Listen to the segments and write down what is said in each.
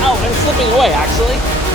Oh, I'm slipping away, actually.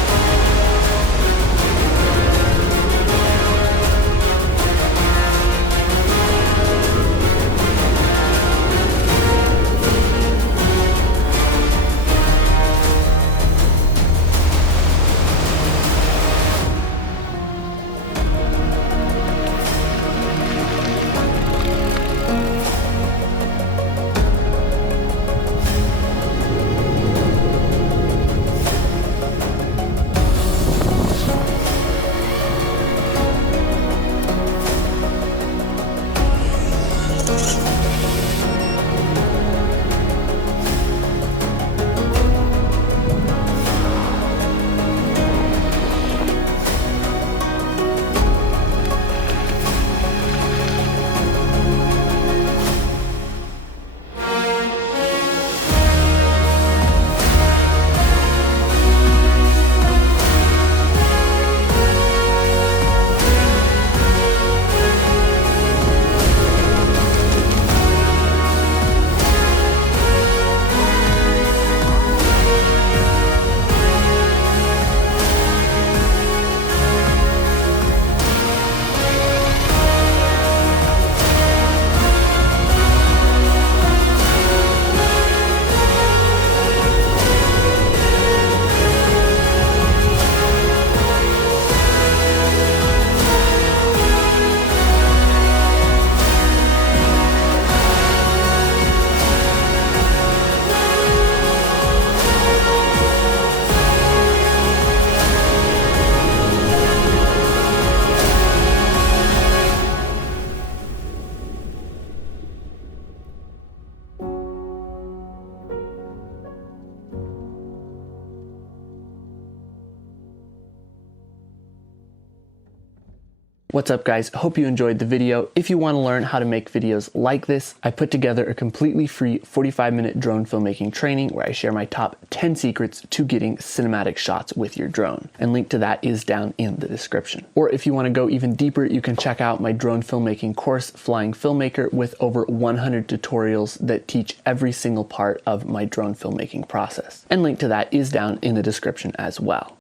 What's up guys, hope you enjoyed the video. If you want to learn how to make videos like this, I put together a completely free 45-minute drone filmmaking training where I share my top 10 secrets to getting cinematic shots with your drone. And link to that is down in the description. Or if you want to go even deeper, you can check out my drone filmmaking course, Flying Filmmaker, with over 100 tutorials that teach every single part of my drone filmmaking process. And link to that is down in the description as well.